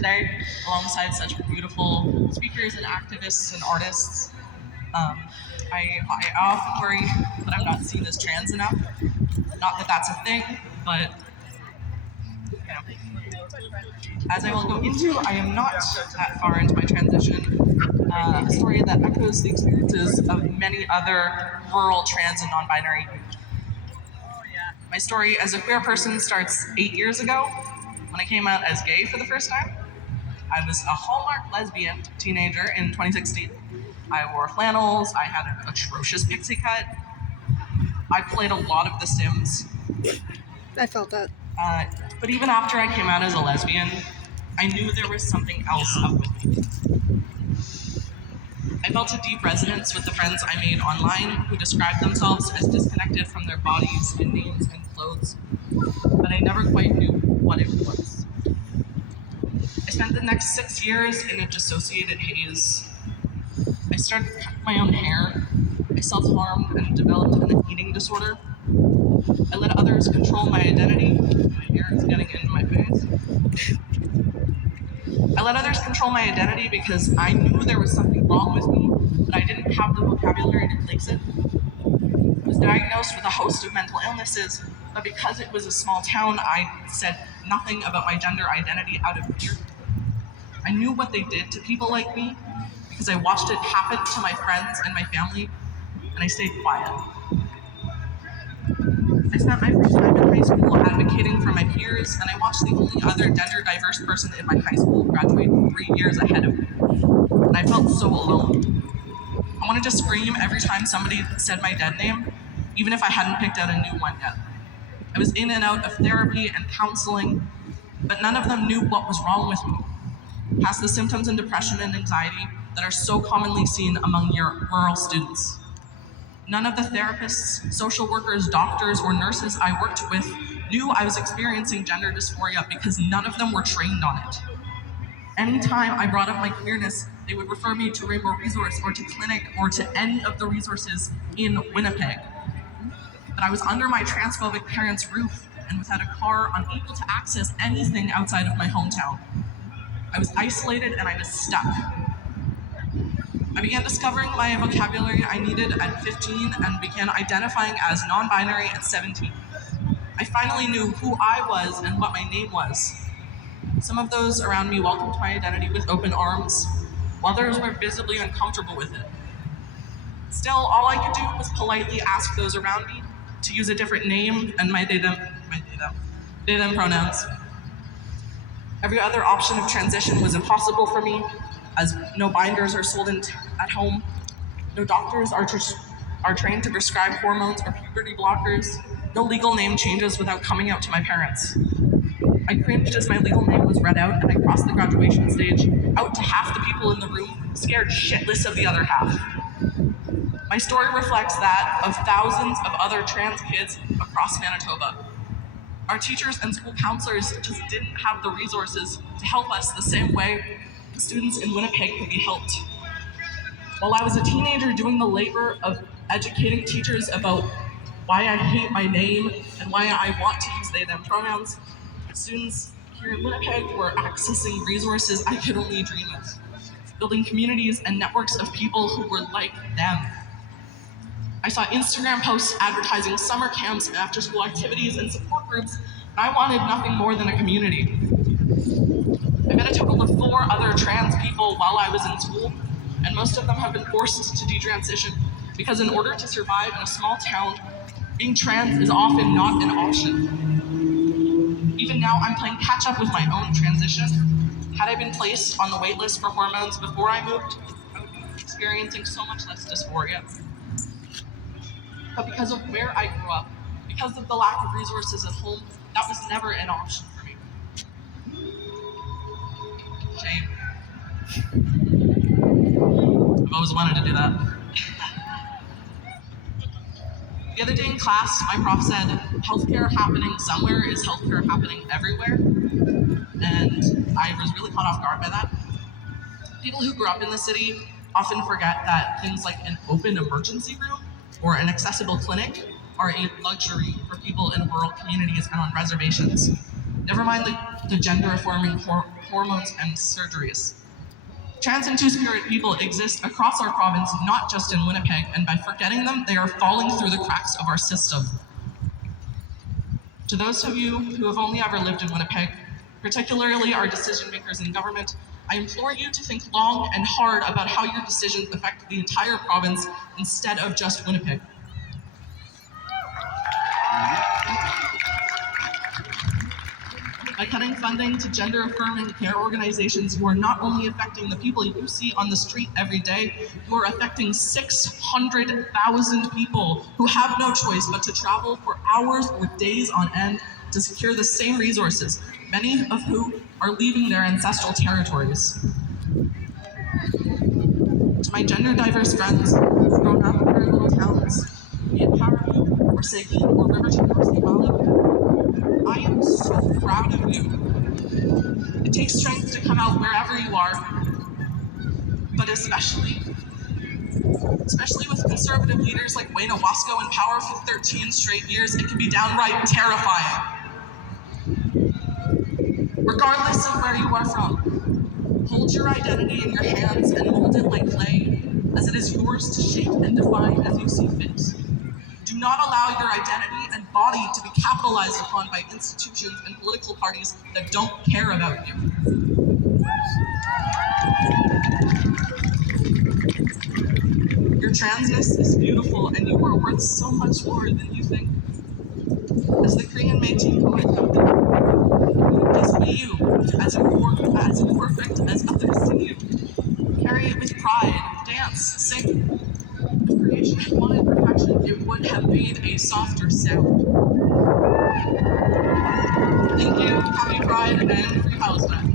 today alongside such beautiful speakers and activists and artists. I often worry that I'm not seen as trans enough. Not that that's a thing, but as I will go into, I am not that far into my transition. A story that echoes the experiences of many other rural trans and non-binary youth. My story as a queer person starts 8 years ago when I came out as gay for the first time. I was a Hallmark lesbian teenager in 2016. I wore flannels, I had an atrocious pixie cut. I played a lot of The Sims. I felt that. But even after I came out as a lesbian, I knew there was something else up with me. I felt a deep resonance with the friends I made online who described themselves as disconnected from their bodies and names and clothes, but I never quite knew what it was. I spent the next 6 years in a dissociated haze. I started to cut my own hair. I self-harmed and developed an eating disorder. I let others control my identity. My hair is getting into my face. I let others control my identity because I knew there was something wrong with me, but I didn't have the vocabulary to place it. I was diagnosed with a host of mental illnesses, but because it was a small town, I said nothing about my gender identity out of fear. I knew what they did to people like me because I watched it happen to my friends and my family, and I stayed quiet. I spent my free time in high school advocating for my peers, and I watched the only other gender diverse person in my high school graduate 3 years ahead of me. And I felt so alone. I wanted to scream every time somebody said my dead name, even if I hadn't picked out a new one yet. I was in and out of therapy and counseling, but none of them knew what was wrong with me, past the symptoms of depression and anxiety that are so commonly seen among your rural students. None of the therapists, social workers, doctors, or nurses I worked with knew I was experiencing gender dysphoria because none of them were trained on it. Anytime I brought up my queerness, they would refer me to Rainbow Resource or to Clinic or to any of the resources in Winnipeg. But I was under my transphobic parents' roof and without a car, unable to access anything outside of my hometown. I was isolated and I was stuck. I began discovering my vocabulary I needed at 15 and began identifying as non-binary at 17. I finally knew who I was and what my name was. Some of those around me welcomed my identity with open arms, while others were visibly uncomfortable with it. Still, all I could do was politely ask those around me to use a different name and my they/them pronouns. Every other option of transition was impossible for me, as no binders are sold at home, no doctors are trained to prescribe hormones or puberty blockers, no legal name changes without coming out to my parents. I cringed as my legal name was read out and I crossed the graduation stage, out to half the people in the room, scared shitless of the other half. My story reflects that of thousands of other trans kids across Manitoba. Our teachers and school counselors just didn't have the resources to help us the same way students in Winnipeg could be helped. While I was a teenager doing the labor of educating teachers about why I hate my name and why I want to use they/them pronouns, students here in Winnipeg were accessing resources I could only dream of, building communities and networks of people who were like them. I saw Instagram posts advertising summer camps and after-school activities and support groups, and I wanted nothing more than a community. I met a total of 4 other trans people while I was in school, and most of them have been forced to detransition because in order to survive in a small town, being trans is often not an option. Even now, I'm playing catch up with my own transition. Had I been placed on the wait list for hormones before I moved, I would be experiencing so much less dysphoria. But because of where I grew up, because of the lack of resources at home, that was never an option for me. Shame. I've always wanted to do that. The other day in class, my prof said, healthcare happening somewhere is healthcare happening everywhere. And I was really caught off guard by that. People who grew up in the city often forget that things like an open emergency room or an accessible clinic are a luxury for people in rural communities and on reservations. Never mind the gender-affirming hormones and surgeries. Trans and Two-Spirit people exist across our province, not just in Winnipeg, and by forgetting them, they are falling through the cracks of our system. To those of you who have only ever lived in Winnipeg, particularly our decision makers in government, I implore you to think long and hard about how your decisions affect the entire province instead of just Winnipeg. By cutting funding to gender-affirming care organizations, you are not only affecting the people you see on the street every day, you are affecting 600,000 people who have no choice but to travel for hours or days on end to secure the same resources, many of whom are leaving their ancestral territories. To my gender-diverse friends who've grown up in our little towns, be it Parkview, or Seguin, or Riverton, or St. Valley, I am so proud of you. It takes strength to come out wherever you are, but especially with conservative leaders like Wayne Owasco in power for 13 straight years, it can be downright terrifying. Regardless of where you are from, hold your identity in your hands and mold it like clay, as it is yours to shape and define as you see fit. Do not allow your identity and body to be capitalized upon by institutions and political parties that don't care about you. Your transness is beautiful, and you are worth so much more than you think. As the Korean Métis poet noted, just be you, as imperfect as others see you. Carry it with pride, dance, sing. If creation had wanted perfection, it would have made a softer sound. Thank you, happy Pride, and free Palestine.